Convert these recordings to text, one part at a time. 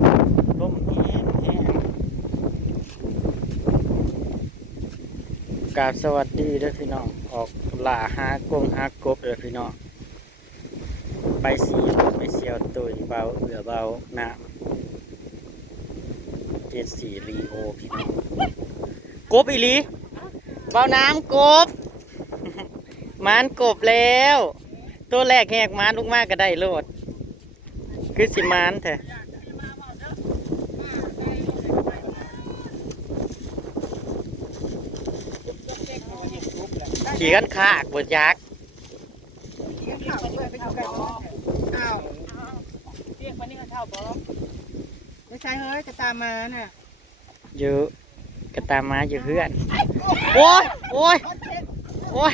ลมแห้งแห้งกราบสวัสดีเด้อพี่น้องออกล่าหากงหากบเด้อพี่น้องไปไปเสียวตุยเบาเบาน้ำ74 ลีโอพี่น้องกบอีหลีเบาน้ำกบมานกบแล้วตัวแรกแหกมานลูกมากก็ได้โลดคือสิมานแท้ขี่กันขากบดยักษ์อ้าวเรียกมันนี่มันเท่าบอไม่ใช่เฮ้ยจะตามมาน่ะเยอะกระตามมาอยู่เพื่อนโอ้ยโอ้ยโอ้ย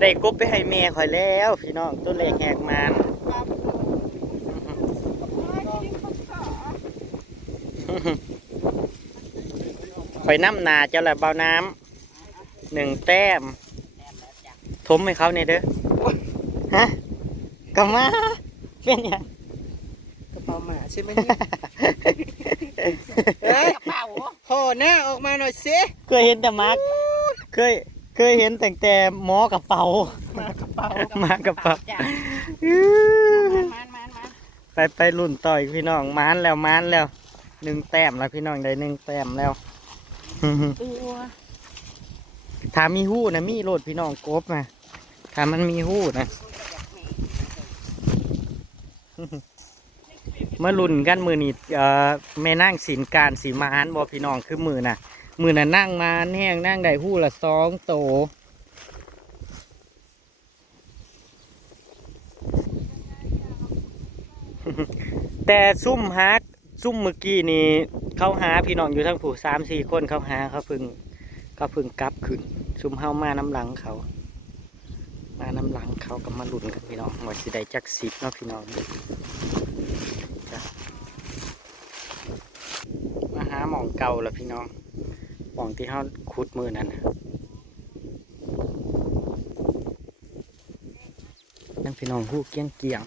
ได้กบไปให้แม่ข่อยแล้วพี่น้องตัวเล็กแหกมานข่อยน้ำนาเจ้าแหละเบาน้ำ1 แต้มทมให้เขาเนี่ยเด้อฮะกลับมาเป็นยัง กระเป๋าหมาใช่ไหมเนี่ยเฮ้ยกระเป๋าโผล่หน้าออกมาหน่อยสิเคยเห็นแต่มาร์กเคยเห็นแต่หมอกระเป๋ามากระเป๋ามากระเป๋าไปรุ่นต่ออีกพี่น้องมานแล้ว1 แต้มแล้วพี่น้องได้1 แต้มแล้วถ้ามีหู้นะมีโลดพี่น้องกบนะถ้ามันมีหู้นะเมื่อรุ่นกันมือนี่แม่นั่งสินการสีมานบอพี่น้องคือมือน่ะนั่งมาแห้งนั่งได้หู้ละ2 โตแต่ซุ่มฮักซุ่มเมื่อกี้นี่เขาหาพี่น้องอยู่ทั้งผู้3-4 คนเขาหาเขาพึ่งกลับขึ้นซุ่มเฮามาน้ำหลังเขากับมาลุ่นกันพี่น้องว่าสิได้จัก10เนาะพี่น้องมาหาหม่องเก่าแล้วพี่น้องหม่องที่เฮาขุดมือนั่นนั่นพี่น้องหู้เกี้ยง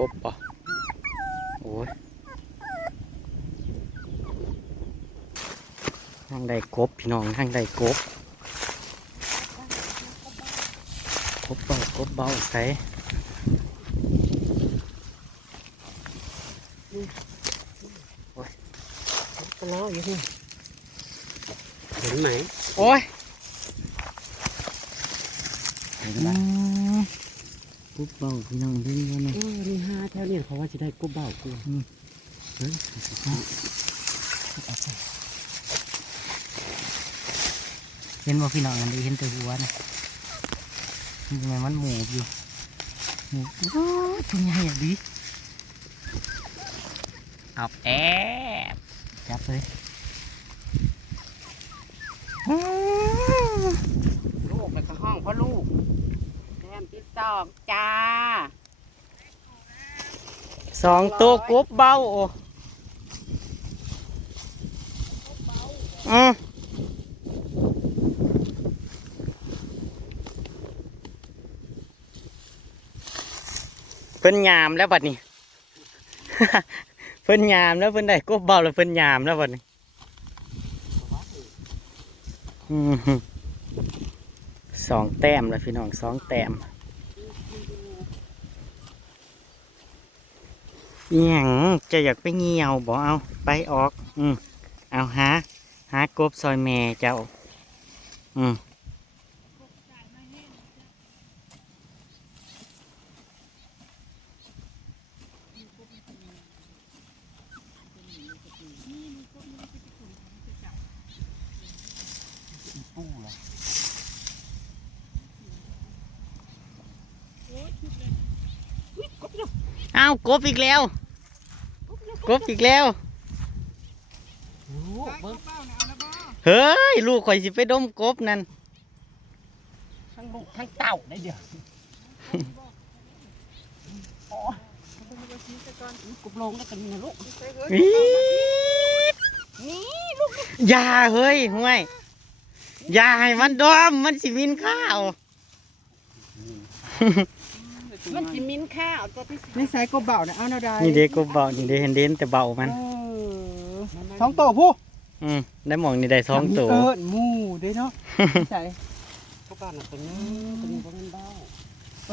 กบป่ะโอ้ยทางใดกบพี่น้องทางใดกบเบาใส่ก็ล้ออยู่นี่เห็นไหมโอ้ยกบเบาพี่น้องดึงกันนะนี่ห้าแถวเนี่ยเขาว่าจะได้กบเบากูเฮ้ยเห็นว่าพี่น้องอันนี้เห็นแต่หัวนะยังไงมันหมูอยู่หมูตัวใหญ่อะดิเอาแอบจับเลยลูกไปกับห้องพ่อลูกแต้มที่2จ้า2 ตัวกบเบาโอ้เพิ่นยามแล้วบัดนี้ เพิ่นยามแล้วเพิ่นได้กบเบาแล้วเพิ่นยามแล้วบัดนี้2 แต้มแล้วพี่น้อง2 แต้มอิหยังจะอยากไปเงี่ยวบ่เอาไปออกเอาหากบซอยแม่เจ้า อ้าวกบอีกแล้วกบอีกแล้ว ลูกเบิ้ง เฮ้ยลูกข่อยสิไปดมกบนั่น ทั้งลูกทั้งเต่าได้เดียวกบลงแล้วกันนะลูก อี๊ดอย่าเฮ้ยห่วยอย่าให้มันดมมันสิวินข้าว มันจิมินข้าวตัวที่ไม่ใส่กบเบานะเอาหน้าได้ นี่เด็กกบเบานี่เด็กเห็นเด่นแต่เบามัน สองตัวผู้ ได้หมองนี่ได้2ตัว เกินหมูได้เนาะใส่กบเบาน่ะตัวนี้บ่มันเบ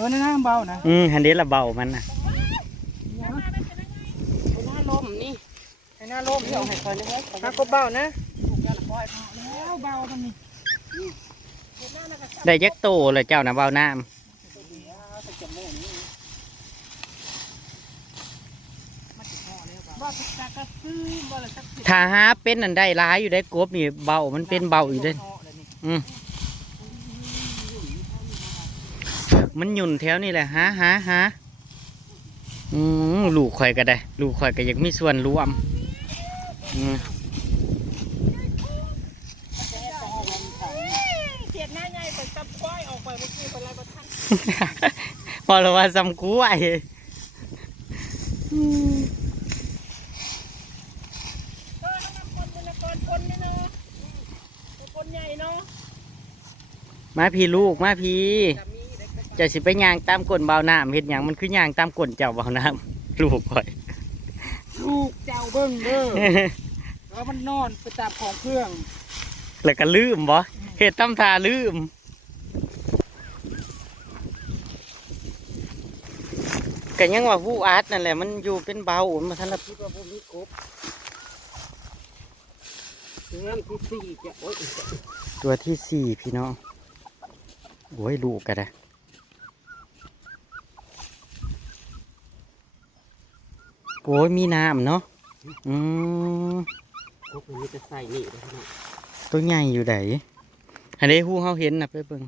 านั่นนะเบานะ เห็นเด่นละเบามันน่ะ หน้าลมนี่ให้หน้าลมนี่เอาให้คอยนะครับถ้ากบเบานะถูกยาละคอยแล้วเบามันนี่ ได้ยักโตเลยเจ้าน่ะเบาน้ำถ้าหาเป็นอันได้ร้ายอยู่ได้กบนี่เบามันเป็นเบาอยู่เด้มันหยุ่นแถวนี่แหละหาลูกข่อยก็ได้ลูกข่อยก็อยากมีส่วนร่วมเขียดหน้าใหญ่ไปจับควายออกไปเมื่อกี้เป็นไรบ้างท่าน พอเราว่าซ้ำกู้ไอ้มาพี่ลูกมาพี่เจ้าสิไปย่างตามก้นเบาน้ำเห็ดหยังมันคือย่างตามก้นเจ้าเบาน้ำลูกข่อย ลูกเจ้าเบิ้งเด้อแล้วมันนอนไปตามของเครื่อง แล้วก็ลืมบ่เห็ดตั้มทาลืมก็ยังว่าผู้อาร์ตนั่นแหละมันอยู่เป็นเบามาทันละ คิดว่าพวกนี้กบเรื่องที่สี่จะโอ๊ย ตัวที่4พี่น้องโอ้ยลูกกันนะโอ้ยมีน้ำเนาะกบมันจะใส่นี่เลยนะ ตัวใหญ่อยู่ไหนอันนี้หูเขาเห็นนะไปเบิ่ง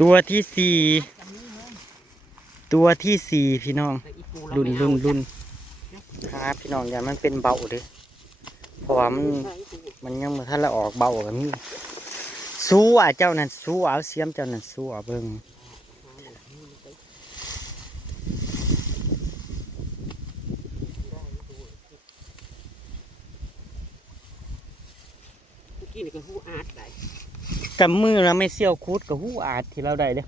ตัวที่4พี่น้องรุ่นครับพี่น้องอย่ามันเป็นเบาเด้อเพราะว่ามันยังมาทันละออกเบาแบบนี้สู้อ่ะเจ้านั่นสู้เอาเสียมเจ้านั่นสู้เอาเบิ่ง กินกับหูอาร์ตได้ กับมือเราไม่เซี่ยวคูดกับหูอาดที่เราได้เด้อ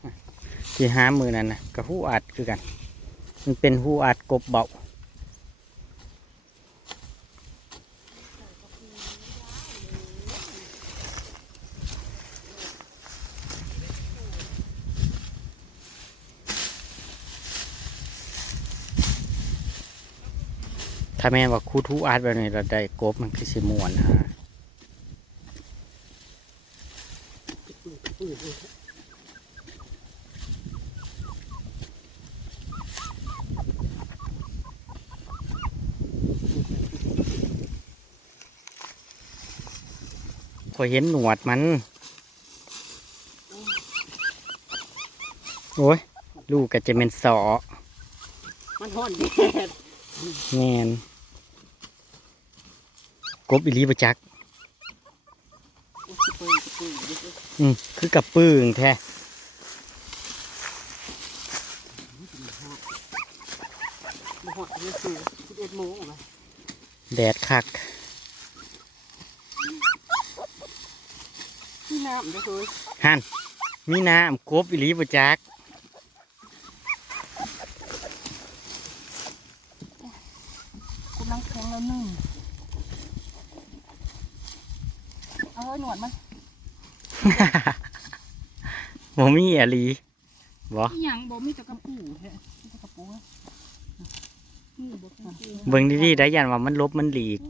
ที่หามือนั่นนะกับหูอาดคือกันมันเป็นหูอาดกบเบาถ้าแม่ว่าคูดหูอาดแบบนี้เราได้กบมันคือสิมวนฮะพอเห็นหนวดมันโอ้ยลูกก็จะเป็นสอ มันห่อนแดด แงนกบอิลีประจักคือกับปืงแท้ มันห่อนเยอะสูง11 โมงนะ แดดคัก ที่น้ำเด้อเฮ้ย ฮันมีน้ำกบอิลีประจัก กูนั่งแข็งแล้วนึ่งเอาไว้หนวดมัน บ่มีอะลีบ่ อีหยังบ่มีแต่กระปูแท้มีแต่กระปูนี่บ่กระปู เบิ่งดีๆได้ยันว่ามันลบมันหลีก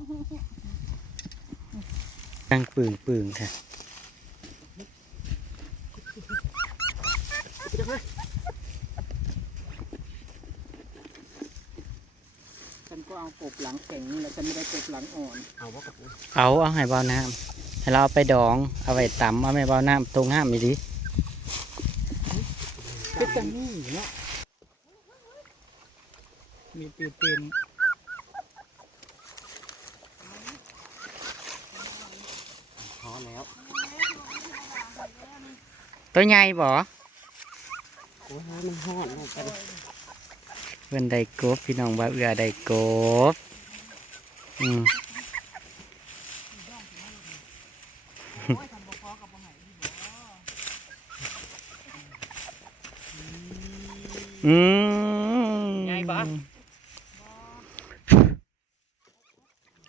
ตั้งปืงแท้ ฉันก็เอากบหลังแข็งแล้วฉันไม่ได้กบหลังอ่อนเอาว่ากระปู เอาให้เบาน้ำให้เราเอาไปดองเอาไปตำเอาให้เบาน้ำตรงห้ามอีดี เป็นจังนี่เนาะ มีตื่นเต้น พอแล้ว ตัวใหญ่บ่ โอ้ยมันหอนเลยกัน เพิ่นได้กบพี่น้องว่าเอือได้กบอืมอืม ไงบ่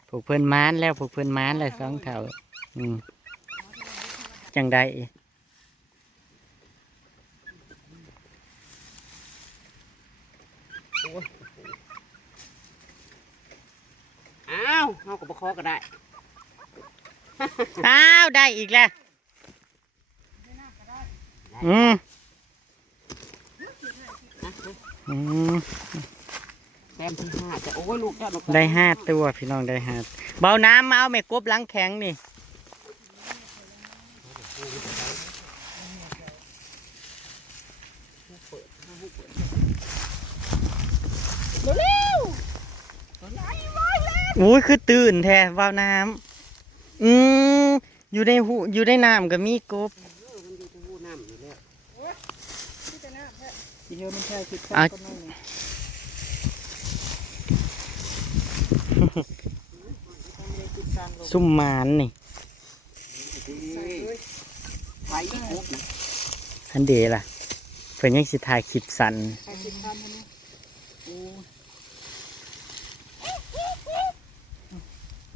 พวกเพิ่นม้านแล้วพวกเพิ่นม้านแล้วสองเท่าอืมจังได้ อ้าวเอากับปลาคอก็ได้ อ้าวได้อีกแล้วอืมอืม แต้มที่5จะโอ้ยลูกเจ้าลูก ได้5 ตัวพี่น้องได้5เบาน้ำมาเอาแม่กบหลังแข็งนี่อุ้ยคือตื่นแท้เบาน้ำอยู่ในหูอยู่ในน้ำก็มีกบ มันอยู่ที่หูน้ำอยู่แล้ว ทีเดียวไม่ใช่คิด อ่ะ ก็น้อย ซุ่มหมานนี่ ไฟปุ๊บนะ อันเดล่ะเพิ่นยังสิถ่ายคลิปสั้น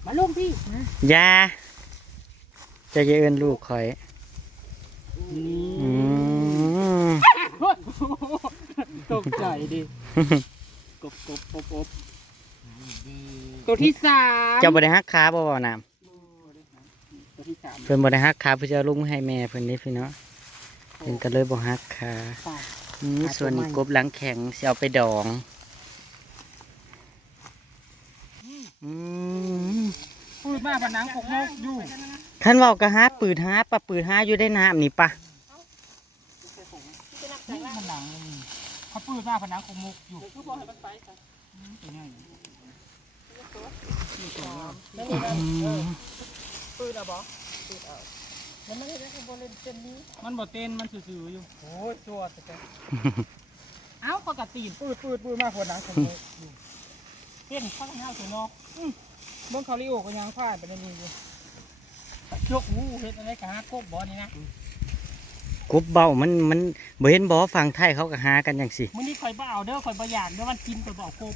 มาลงพี่ อยาจะเอิ้นลูกคอยอืม ตกใจดิกบตัวที่3 เจ้าบ่ได้ฮักขาบ่เว้าน้ำ ตัวที่3 เพิ่นบ่ได้ฮักขาเพิ่นจะเอาลงมาให้แม่เพิ่นนี่พี่เนาะเพิ่นก็เลยบ่ฮักขาส่วนนี้กบหลังแข็งสิเอาไปดองอืม พูดมาผนัง6 โมกอยู่ คันเว้าก็หาปืดหาปะปืดหาอยู่ได้น้ำนี่ปะ ผนังนี่เขาพูดมาผนัง6 โมกอยู่ตัวใหญ่มันบ่เต้นมันซื่อๆอยู่โอ้ยชัวร์แต่เอ้าเขากระตีนปืดมาผนัง6 โมกอยู่เต้นข้างหน้าสุดเนาะเบิ่งเขาลิโอก็ยังพลาดไปในนี้อยู่ยกหูเฮ็ดอะไรกะหากบบ่นี่นะ กบเบ้ามันบ่เห็นบ่ฝั่งไทยเขาก็หากันจังซี่ มื้อนี้ข่อยบ่เอาเด้อข่อยบ่อยากเด้อมันกินข่อยบ่เอากบ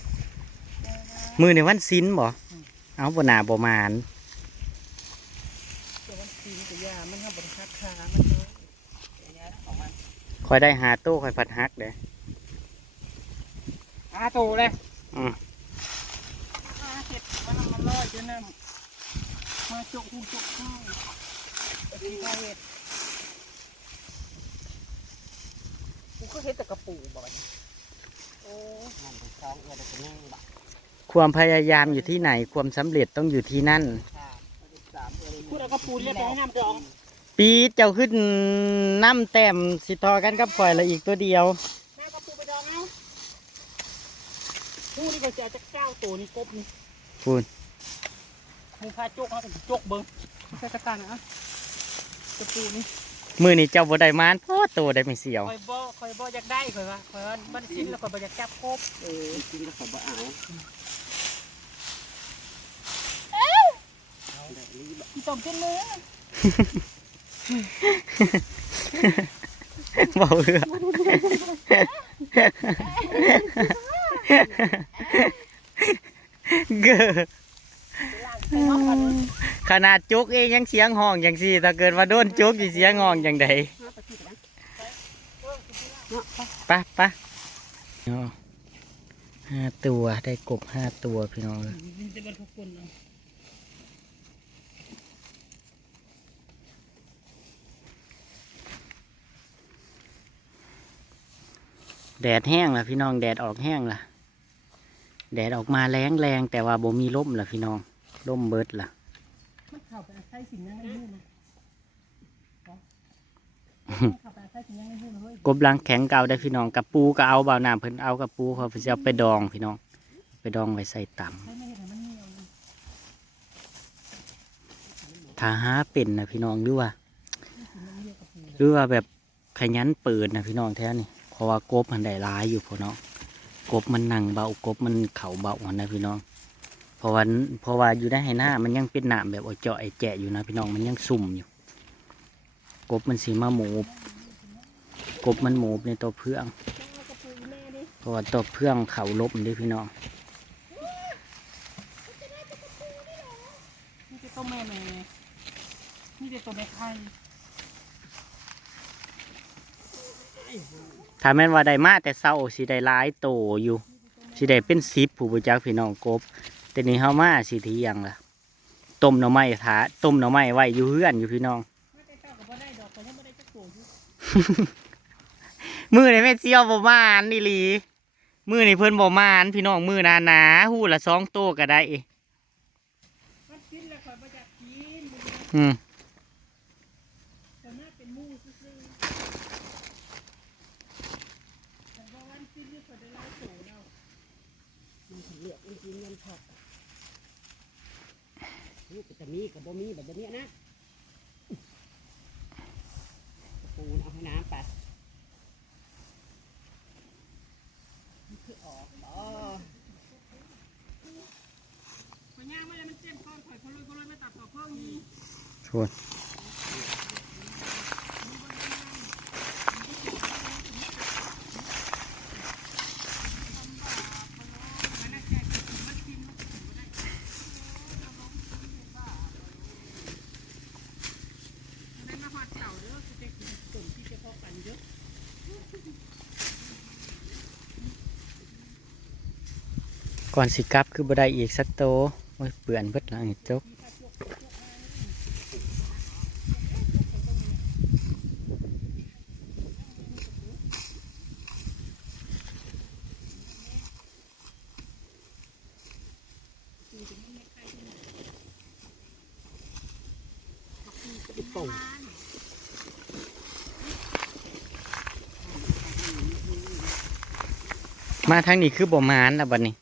มื้อในวันศีลบ่เอาบ่น่าบ่มาน แต่มันกินแต่ยามันทำบ่ได้คักขามันเนาะยาของมัน คอยได้หาโต้คอยพัดฮักเด้ โตเลย อืม เห็ดมันลอยจนนั่นมาจกหูจกข้าวกินข้าวเห็ดกูก็เห็ดแต่กระปูบ่อยโอ้ นั่นเป็นซองเอื้อได้เป็นแน่บ่ ความพยายามอยู่ที่ไหนความสำเร็จต้องอยู่ที่นั่น พูดเอากระปูเรียกไปให้น้ำดอง ปีดเจ้าขึ้นน้ำแต้มสิทอกันกับข่อยละอีกตัวเดียว แม่กระปูไปดองเอาพูดนี่ก็จะจะก้าวตัวนี่กบนี่ พูด มึงพาจกเขาจกเบิ้งไม่ใช่กระตันนะกระปูนี่ มือนี่เจ้าบ่ได้มานเพราะโตได้ไม่เสียว คอยบ่อยากได้คอยว่ามันสิ้นแล้วคอยบ่อยากจับกบ กินแล้วเขาบ่เอาได้รีบ ที่ต้มเส้นเนื้อ เบาเรือเกอขนาดจุกเองยังเสียงห้องอย่างสี่ถ้าเกิดว่าโดนจุกสิเสียงห้องอย่างใดปะปะ5 ตัวได้กบ5 ตัวพี่น้อง จะเป็นทุกคนเนาะ แดดแห้งล่ะพี่น้องแดดออกแห้งล่ะแดดออกมาแรงแรงแต่ว่าบ่มีร่มล่ะพี่น้องร่มเบิดล่ะ มันเข้าไปใช้สิ่งนั้นในหูนะเข้าไปใช้สิ่งนั้นในหูนะเฮ้ย กบลังแข็งเก่าได้พี่น้องกับปูก็เอาเบาน้ำเพิ่นเอากับปูเขาเพิ่นจะเอาไปดองพี่น้อง ไปดองไว้ใส่ต ให้ไม่เห็นมันเหนียวอยู่ ำถ้าหาเป็นนะพี่น้องหรือว่า มันเหนียวกับปู หรือว่าแบบขยันเปิดนะพี่น้องแท้นี่เพราะว่ากบมันได้ร้ายอยู่พอเนาะกบมันหนังเบากบมันเข่าเบานะพี่น้องเพราะว่าอยู่ได้ให้หน้ามันยังเป็นหนามแบบเอาเจาะไอแจะอยู่นะพี่น้องมันยังสุ่มอยู่กบมันสีมาหมูบกบมันหมูบในตัวเพื่องเพราะว่าตัวเพื่องเขาลบมันด้วยพี่น้อง นี่จะตัวแม่แม่นี่จะตัวแม่ไข่ ถ้าแม่นว่าได้มาแต่เศร้าสิได้ร้ายโตอยู่สิได้เป็น10ผู้บริจาคพี่น้องกบแต่นี่เฮามาสิเที่ยงล่ะต้มหน่อไม้ถาต้มหน่อไม้ไว้อยู่เฮือนอยู่พี่น้อง ไม่ได้เจ้ากับบ่ได้ดอกแต่ยังไม่ได้จักตัวอยู่ มือนี่แม่เจียวบ่มานนี่หลีมือนี่เพิ่นบ่มานพี่น้องมือหนาๆหู้ละ2โตก็ได้ มันกินแล้วข่อยบ่อยากกิน อืม แต่น่าเป็นหมูซื่อๆแต่ว่าวันกินนี่ข่อยได้หลายโตแล้ว มันเหลือกจริงๆเงินผักนี่ก็จะมีกับบ่มีแบบนี้นะปูนเอาให้น้ำไปนี่คือออกบ่ ข่อยย่างไม่ได้มันเจ็บคอข่อยเขาเลยไม่ตัดต่อเพิ่มนี้ ชวนก่อนสิกลับคือบ่ได้อีกสักโตโอ้ยเปื่อนเบิดแล้วนี่จบมาทางนี้คือบ่มานแล้วบัดนี้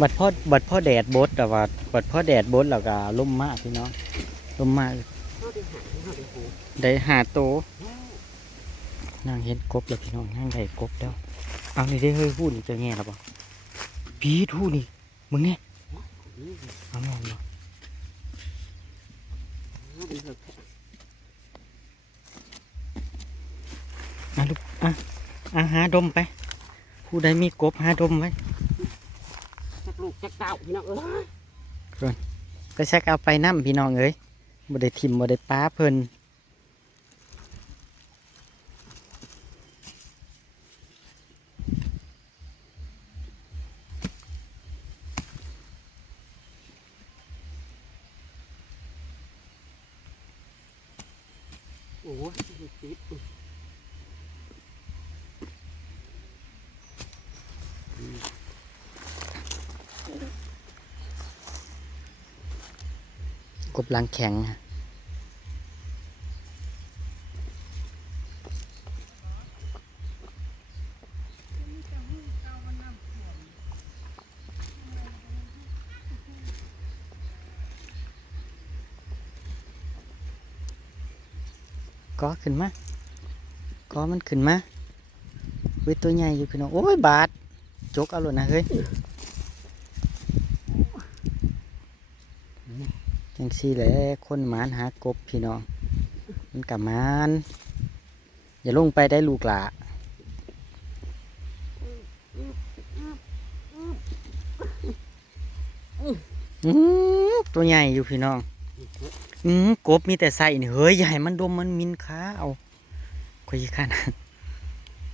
บัดพ่อแดดบดแต่ว่าบัดพ่อแดดบดแล้วก็ล่มมากพี่น้องล่มมาก เขาได้หาเขาได้หู ได้หาโตนั่งเห็นกบแล้วพี่น้องนั่งได้กบแล้วเอานี่ได้เฮ้ยพูดนี่จะแง่หรอเปล่าพีทูนี่มึงเนี่ยเอามองเนาะ เขาได้เหือก ลูกหาดมไป ผู้ใดมีกบหาดมไว้ จักลูกจักเต่าพี่น้อง ไปแซกเอาไปน้ำพี่น้องเอ้ยบ่ได้ทิมบ่ได้ป้าเพิ่น โอ้ยติด กบหลังแข็งอะก็ขึ้นมาก็มันขึ้นมาเว้ยตัวใหญ่อยู่พี่น้องโอ้ยบาดจกเอาเลยนะเฮ้ยจังซี่แหละคนหมานหากบพี่น้องมันกับมานอย่าลงไปได้ลูกหล่ะตัวใหญ่อยู่พี่น้องกบมีแต่ใส่นี่เฮ้ยอย่าให้มันดมมันมินขาเอาคุยกัน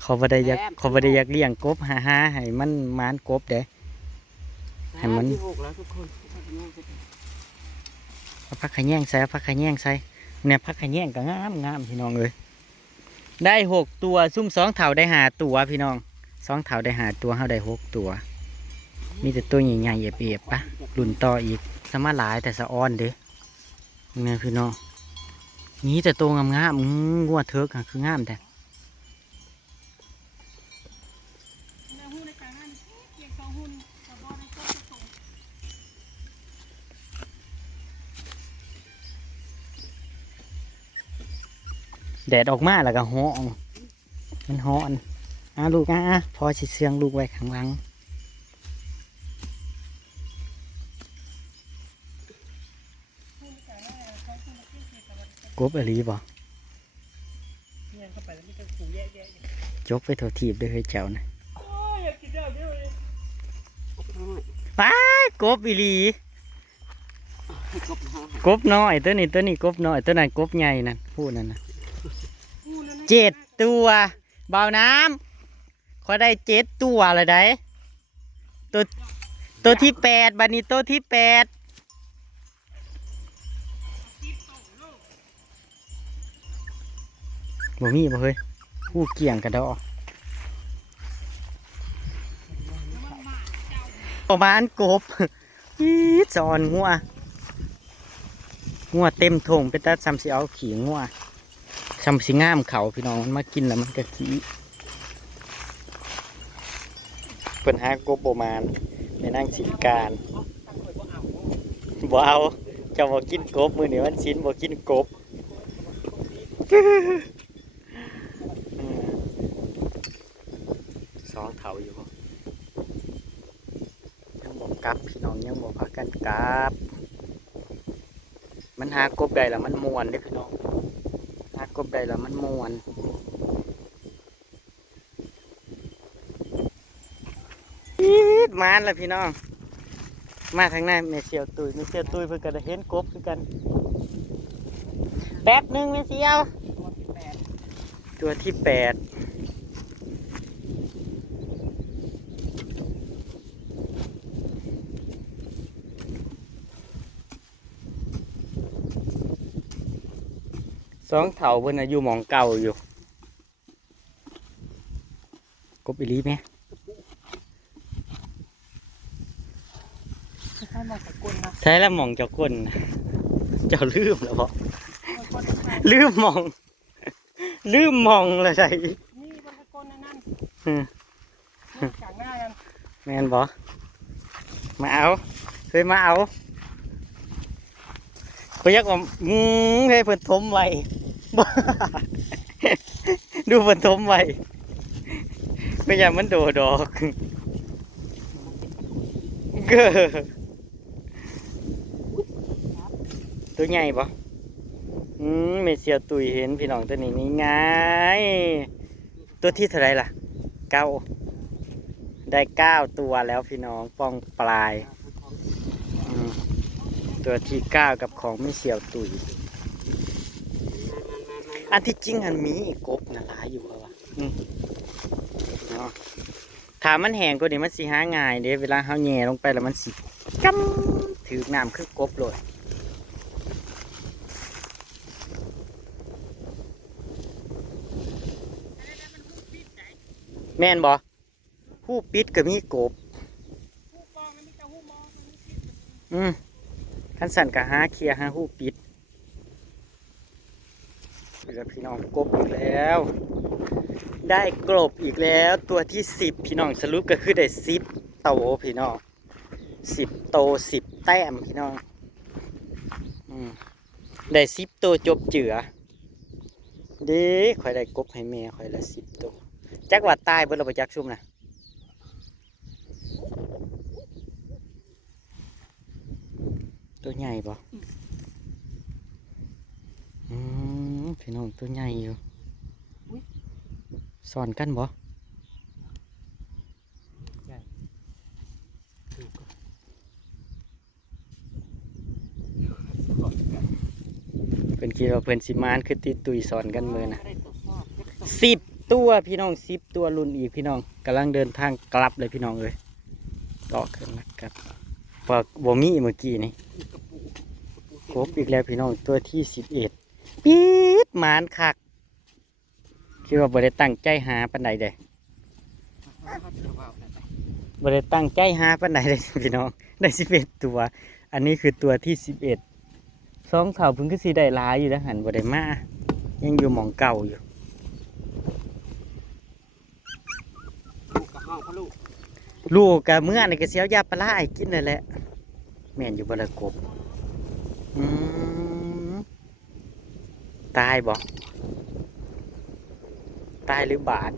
เขาบ่ได้อยากเลี้ยงกบหาให้มันมานกบเด้ ให้มัน ที่หกแล้วทุกคน เอาผักขะแยงใส่เอาผักขะแยงใส่เนี่ยผักขะแยงก็งามพี่น้องเลยได้6ตัวซุ่ม2เท่าได้5ตัวพี่น้อง 2 เท่าได้5 ตัวเฮาได้6 ตัว มีแต่ตัวใหญ่ๆเอียบๆปะรุ่นต่ออีกสมาหลายแต่สะอ้อนเด้นี่พี่น้องนี่แต่ตัวงามๆงัวเถิกอะคืองามแต่แดดออกมาแล้วก็ฮ้อนมันฮ้อนลูกพอสิเสียงลูกไว้ข้างหลังกบอะไรบ่ เนี่ยเข้าไปแล้วมีแต่ขู่แย่ๆ จกไปโทษทีบด้วยเฮ้ยเจ้านะ โอ้ยอยากกินเด้อเด้อเลย ป้ากบอีหลี กบน้อย กบน้อยตัวนี้กบน้อยตัวนั้นกบใหญ่นั่นพูดนั่นนะ พูดแล้วนะ 7 ตัวเบาน้ำขอได้7 ตัวเลยได้ตัวที่8บัดนี้ตัวที่8บ่มีบ่เฮ้ยผู้เกี่ยงกระดอประมาณกบ อีดสอนงัวเต็มทงไปตัดซ้ำสิเอาขี่งัวซ้ำสิง่ามเขาพี่น้องมันมากินแล้วมันก็ขี้เพิ่นหากบประมาณในนั่งสีการบ่เอาเจ้าบ่กินกบมื้อนี้วันศีลบ่กินกบ 2 เท่าอยู่บ่ยังบ่กลับพี่น้องยังบ่พากันกลับมันหากบได้แล้วมันม่วนเด้อพี่น้องหากบได้แล้วมันม่วนอีดมานแล้วพี่น้องมาทางในแม่เสียวตุยเพิ่นก็ได้เห็นกบคือกันแป๊บหนึงแม่เสียวตัวที่ 82 เท่าเพิ่นน่ะอยู่หม้องเก่าอยู่กบอีหลีไหม ถ้ามาสกุลนะ ใช้แล้วหมองเจ้าก้นน่ะเจ้าลืมแล้วบ่ สกุลใคร ลืมหมองเลยใช่ นี่มันสกุลนั่นกลางหน้ากัน แม่นบ่มาเอาเคยมาเอาเขาอยากว่าให้เพิ่นทมไว้บ่ ดูเพิ่นทมไว้ก็อย่ามันโดดอกเก้อตัวใหญ่บ่ไม่เสียวตุยเห็นพี่น้องตัวนี้นี่ไงตัวที่เท่าไหรล่ะ9ได้9 ตัวแล้วพี่น้องป้องปลายตัวที่9กับของไม่เสียวตุยอันที่จริงอันมีอีกกบนะหลายอยู่ว่ะถามมันแห้งกว่านี้มันสิหาง่ายเด้เวลาเฮาแย่ลงไปแล้วมันสิกำถือน้ำคือกบเลยแม่นบ่ผู้ปิดก็มีกบขั้นสั่นก็หาเคลียร์หาผู้ปิดพี่น้องกบอีกแล้ว ได้กบอีกแล้วตัวที่10พี่น้องสรุปก็คือได้10 โตพี่น้อง10 โต10 แต้มพี่น้องได้10 โตจบเจือเด้ข่อยได้กบให้แม่ข่อยละ10 โตจักว่าตายเบิ่เราไปจักชุ่มนะตัวใหญ่ปะพี่น้องตัวใหญ่อยู่สอนกันบ่เป็นคิดว่าเพิ่นสิมานคือติตุยสอนกันมือนะ10 ตัวพี่น้อง10 ตัวรุ่นอีกพี่น้องกำลังเดินทางกลับเลยพี่น้องเลยรอขึ้นนะครับพอบ่มีเมื่อกี้นี่ครบอีกแล้วพี่น้องตัวที่11ปี๊ดหมานคักคิดว่าบ่ได้ตั้งใจหาปานใดเด้ บ่ได้ตั้งใจหาปานใดเลยพี่น้องได้11ตัว อันนี้คือตัวที่11 2เท่าเพิ่นก็สิได้หลายอยู่แล้วหั่นบ่ได้มายังอยู่หม่องเก่าอยู่ ลูกกับห้องพ่อลูก ลูกกับเมื่อนี่ก็เสียวยาปลาร้าให้กินนั่นแหละแม่นอยู่บ่ละกบอืมตายบ่ตายหรือบาด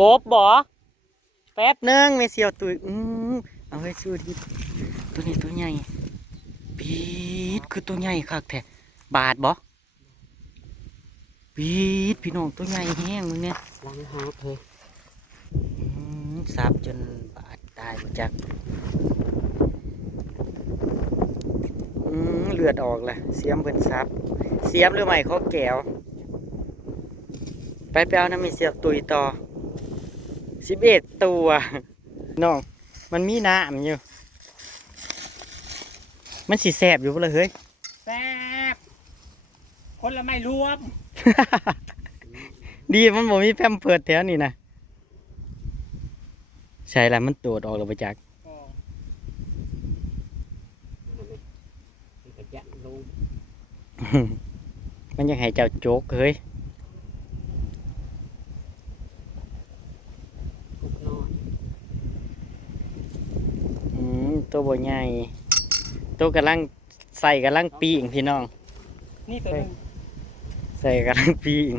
กบบ่แป๊บหนึงไม่เสียวตุยเอาให้สู้ดิตัวนี้ตัวใหญ่ปีดคือตัวใหญ่คักแท้บาดบ่ปีดพี่น้องตัวใหญ่แห้งมึงเนี่ย ล้างหาเธอ ซับจนบาดตายบ่จักเลือดออกละเสียมเพิ่นซับเสียมหรือไม่เขาแก้วไปเอาน้ำมีเสียบตุยต่อ11ตัวน้องมันมีน้ำอยู่มันสิแสบอยู่บ่ล่ะเฮ้ย แซ่บคนละไม่รวม ดีมันบ่มีแพมเพิร์สแถวนี่นะใช่ละมันโดดออกแล้วบ่จัก กระยันลง มันยังให้เจ้าโจกเฮ้ย กุกนอน ตัวบ่ใหญ่ตัวกำลังใส่กำลังปีงพี่น้อง นี่ตัวหนึง ใส่กำลังปีง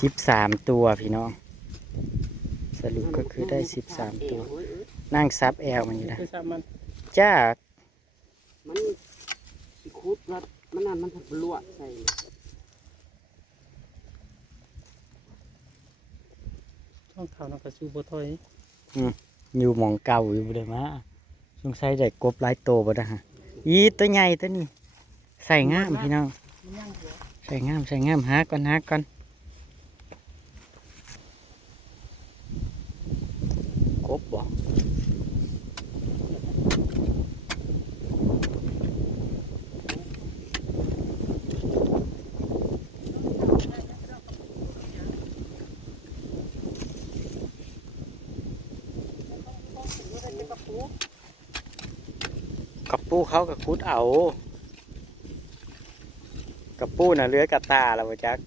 13ตัวพี่น้องสรุปก็คือได้13ตัวนั่งซับแอลมันอยู่นะ คือซ้ำมัน จ้า มันสิคุดแล้วมันนั่นมันลวกใส่ ช่องเท้านักกระซูบถอย อยู่หมองเก่าอยู่บ่ได้มาสงสัยได้กบหลายโตบ่ได้ฮะอีตัวใหญ่ตัวนี้ใส่งามพี่น้อง มันย่างหัว ใส่งามหาก่อนกบบ่กับปูเขากับคุดเอากับปูน่ะเลื้อยกับตาแล้วบ่จัก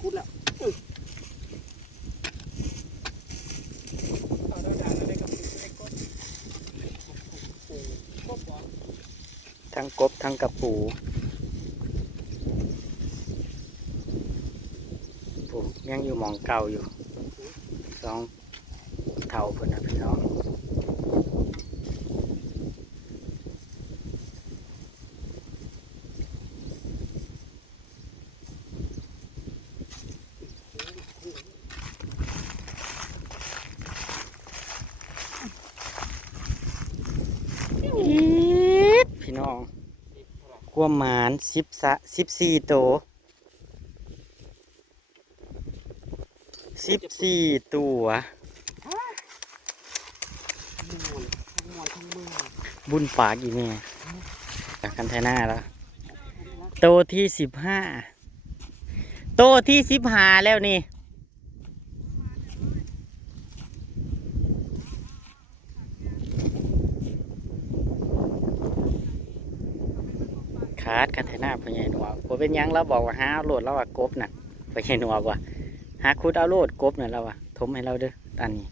คุดแล้ว เอาดาวดาวอะไรกับปูเล็กก็กบบ่ ทั้งกบทั้งกับปูปูยังอยู่หมองเก่าอยู่2เท่าพุ่นนะพี่น้อง พี่น้องความหมาน14โต14ตัว ทั้งมือ บุญปากอีแม่จากคันไทยหน้าแล้วโตที่15โตที่15แล้วนี่ขาดคันไทยหน้าพ่อใหญ่หนวกบ่เป็นหยังเราบอกว่าหาเอาโลดแล้วว่ากบน่ะพ่อใหญ่หนวกว่าหาคุดเอาโลดกบน่ะแล้วว่ะทมให้เราเด้อตอนนี้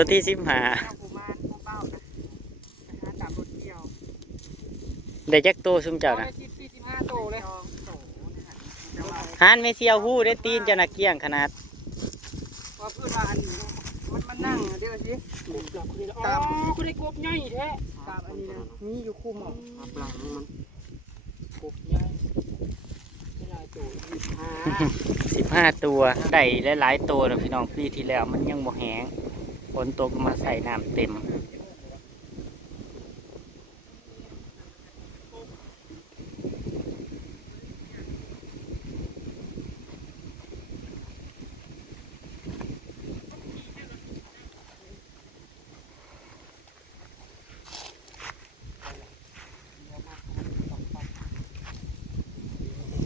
ตัวที่15 เจ้าปูมานปูเป้านะไปหาตามรถเกี่ยว ได้จักตัวซุมเจ้า ได้ นะ 45โตเลยแต่ว่า หานไม่เสียวหู้ได้ตีนเจ้าน่ะเกลี้ยงขนาด ว่าเพื่อนว่าอันมันนั่งเดี๋ยวสิตามคุณได้กบใหญ่แท้ตามอันนี้นะมีอยู่คู่หมอก ปลามัน กบใหญ่ไม่ได้โต15 ตัวได้หลายๆตัวนะพี่น้องปีที่แล้วมันยังบ่แห้งฝนตกมาใส่น้ำเต็ม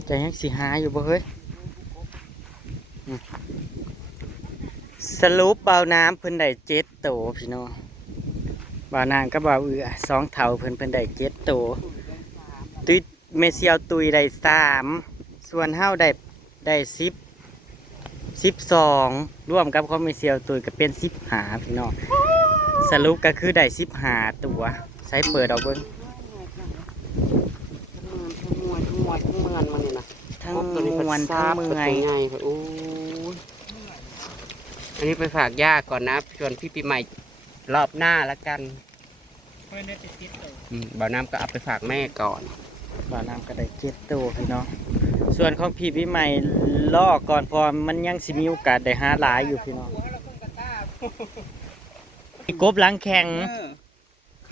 จะยังสิหาอยู่บ่เฮ้ยสรุปเบาน้ำเพิ่นได้7ตัวพี่น้องเบาน้ำก็เบา2 เท่าเพิ่นได้7ตัวตุยเมเซียวตุยได้3ส่วนเฮาได้12ร่วมกับของเมเซียวตุยก็เป็น15พี่น้องสรุปก็คือได้15ตัวใช้เปิดเอาเบิ่ง ทั้งมวยทั้งเมือนมันนี่นะ ทั้งมวนทั้งเมื่อย ไงโอ้ยอันนี้ไปฝากย่าก่อนนะชวนพี่ปีใหม่รอบหน้าละกัน เพื่อนได้ติดเลย บ่าวน้ำก็เอาไปฝากแม่ก่อน บ่อน้ำก็ได้7ตัวพี่น้องส่วนของพี่พี่ใหม่ล่อก่อนเพอมันยังสิมีโอกาสได้หาหลายอยู่พี่น้องกบหลังแข็ง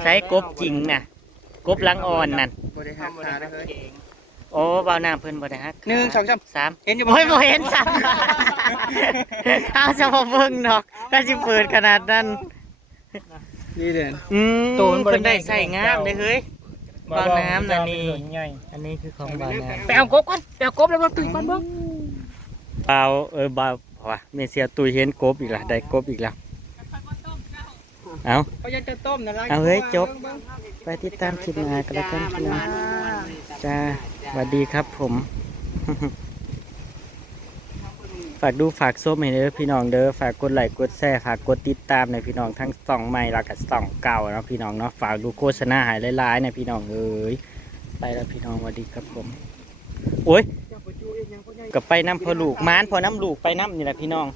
ใช้กบจริงน่ะกบหลังอ่อนนั่น บริหารขาได้เลย โอ้บ่าวน้ำเพิ่นบ่ได้ฮัก 1 2 3 เห็นอยู่ โอ้ยบ่เห็นซ้ำ เอาจะบ่เบิ่งดอกถ้าสิเปิดขนาดนั้น นี่เด่น โตนเพิ่นได้ใส่งามเด้อเฮ้ยบ่าวน้ำน่ะนี่อันนี้คือของบ่าวน้ำ ไปเอากบก่อนไปเอากบแล้วมาตื่นก่อนเบิ่ง บ่าวบ่าวว่ะเมเสียตุยเห็นกบอีกแล้วได้กบอีกแล้วเอา เขายังจะต้มนะ เอาเฮ้ยจบ ไปติดตามคลิปหน้ากันแล้วกันพี่น้องจ้าสวัสดีครับผม ฝากดูฝากส้มให้เด้อพี่น้องเด้อฝากกดไลค์กดแชร์ฝากกดติดตามในพี่น้องทั้ง2ใหม่แล้วก็2เก่าเนาะพี่น้องเนาะฝากดูโฆษณาใหายหลายๆในพี่น้องเอ้ยไปแล้วพี่น้องสวัสดีครับผมโอ้ยกับไปน้ำพอลูกม้านพอน้ำลูกไปน้ำนี่แหละพี่น้อง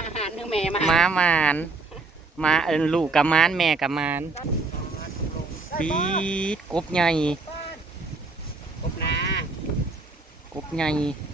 อาหารนึงแม่มา ม้ามานมาลูกกับม้านแม่กับม้านปี๊ดกบใหญ่ กบนาก บใหญ่ ก